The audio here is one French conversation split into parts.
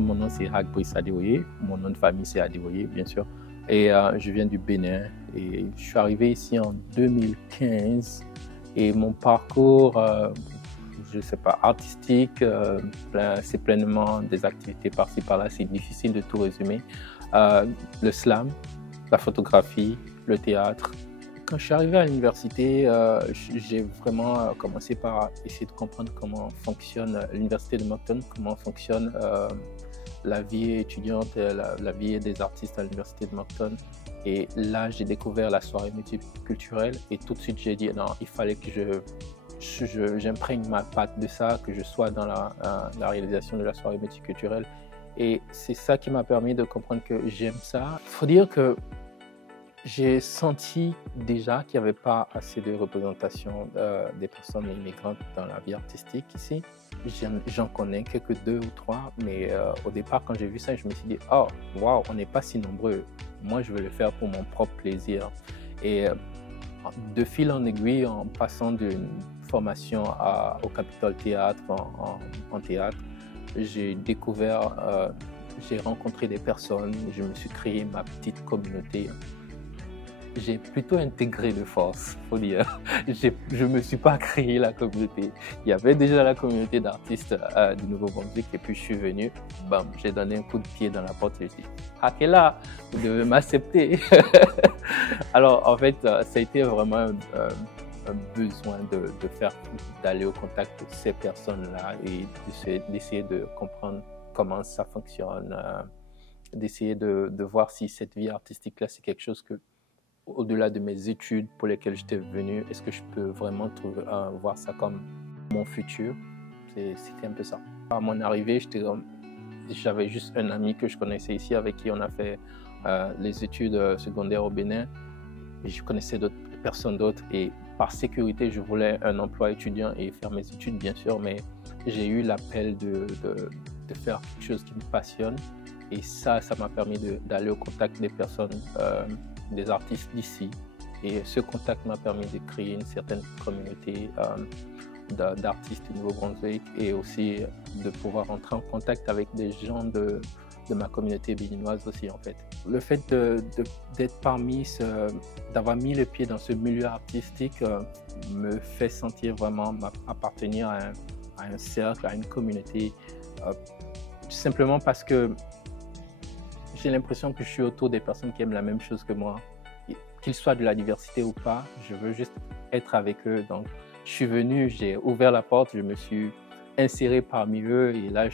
mon nom c'est Hag Brice Adéoyé, mon nom de famille c'est Adéoyé bien sûr, et je viens du Bénin et je suis arrivé ici en 2015 et mon parcours, je sais pas, artistique, c'est pleinement des activités par-ci par-là, c'est difficile de tout résumer. Le slam, la photographie, le théâtre. Quand je suis arrivé à l'université, j'ai vraiment commencé par essayer de comprendre comment fonctionne l'université de Moncton, comment fonctionne la vie étudiante, la vie des artistes à l'université de Moncton. Et là, j'ai découvert la soirée multiculturelle et tout de suite, j'ai dit non, il fallait que j'imprègne ma patte de ça, que je sois dans la réalisation de la soirée multiculturelle. Et c'est ça qui m'a permis de comprendre que j'aime ça. Il faut dire que j'ai senti déjà qu'il n'y avait pas assez de représentation des personnes immigrantes dans la vie artistique ici. J'en connais quelques 2 ou 3, mais au départ, quand j'ai vu ça, je me suis dit « Oh, wow, on n'est pas si nombreux. Moi, je veux le faire pour mon propre plaisir. » Et de fil en aiguille, en passant d'une formation au Capitole Théâtre en théâtre, j'ai découvert, j'ai rencontré des personnes, je me suis créé ma petite communauté. J'ai plutôt intégré de force, faut dire. Je me suis pas créé la communauté. Il y avait déjà la communauté d'artistes du Nouveau-Brunswick et puis je suis venu, bam, j'ai donné un coup de pied dans la porte et j'ai dit « Ah, qu'est là, vous devez m'accepter !» Alors, en fait, ça a été vraiment un besoin d'aller au contact de ces personnes-là et d'essayer de comprendre comment ça fonctionne, d'essayer de voir si cette vie artistique-là, c'est quelque chose que au-delà de mes études pour lesquelles j'étais venu, est-ce que je peux vraiment voir ça comme mon futur? C'était un peu ça. À mon arrivée, j'avais juste un ami que je connaissais ici avec qui on a fait les études secondaires au Bénin. Et je connaissais personne d'autre et par sécurité, je voulais un emploi étudiant et faire mes études, bien sûr, mais j'ai eu l'appel de faire quelque chose qui me passionne et ça m'a permis d'aller au contact des personnes, des artistes d'ici. Et ce contact m'a permis de créer une certaine communauté d'artistes du Nouveau-Brunswick et aussi de pouvoir entrer en contact avec des gens de ma communauté béninoise aussi, en fait. Le fait d'être d'avoir mis le pied dans ce milieu artistique me fait sentir vraiment appartenir à un cercle, à une communauté, simplement parce que j'ai l'impression que je suis autour des personnes qui aiment la même chose que moi. Qu'ils soient de la diversité ou pas, je veux juste être avec eux. Donc, je suis venu, j'ai ouvert la porte, je me suis inséré parmi eux et là,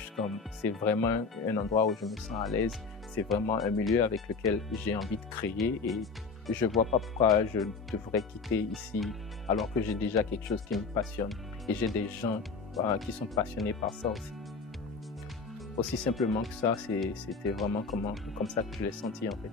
c'est vraiment un endroit où je me sens à l'aise. C'est vraiment un milieu avec lequel j'ai envie de créer et je ne vois pas pourquoi je devrais quitter ici alors que j'ai déjà quelque chose qui me passionne. Et j'ai des gens qui sont passionnés par ça aussi. Aussi simplement que ça, c'était vraiment comme ça que je l'ai senti en fait.